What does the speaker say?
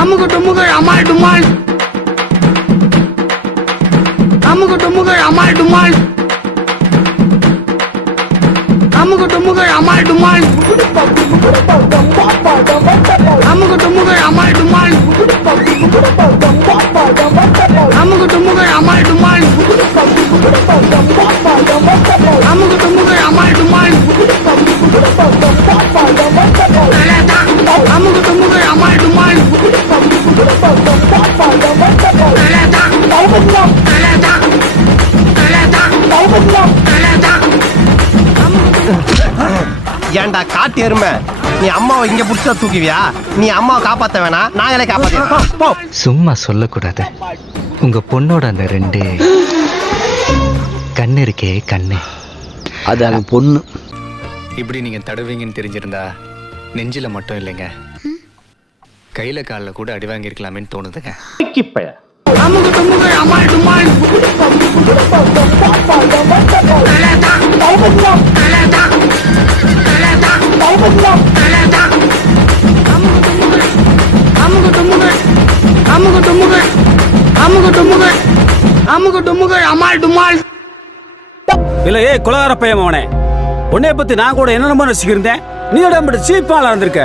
அமுகு டுமுகள் அமால் டுமால். அமுகு டுமுகள் அமால் டுமால். அமுகு டுமுகள் அமால் டுமால். அமுகு டுமுகள் அமால் டுமால். அமுகு டுமுகள் அமால் டுமால். அமுகு டுமுகள் அமால் டுமால். அமுகு டுமுகள் அமால் டுமால். ஏன்டா காட்டு எருமை, நீ அம்மாவை இங்க புடிச்சா தூக்குவியா? நீ அம்மாவை காப்பாத்த வேணாம், நாங்களே காப்பாத்த. சும்மா சொல்லக்கூடாது. உங்க பொண்ணோட அந்த 2 கண்ணு இருக்கே கண்ணு, அது அவன் பொண்ணு. இப்படி நீங்க தடுவீங்கன்னு தெரிஞ்சிருந்தா நெஞ்சில மட்டும் இல்லைங்க, கையில கால்ல கூட அடி வாங்கிருக்கலாமேன்னு தோணுதுங்க. அமுகு டுமுகள் அமால் டுமால். அமுகு டுமுகள் அமுகு டுமுகள் அமுகு டுமுகள் அமுகு டுமுகள் அமால் டுமால். இல்ல ஏய் குலகார பையன் அவனே, உன்னைய பத்தி நான் கூட என்னென்னமோ ரசிக்கிருந்தேன். நீ சீப்பாளா இருந்திருக்க.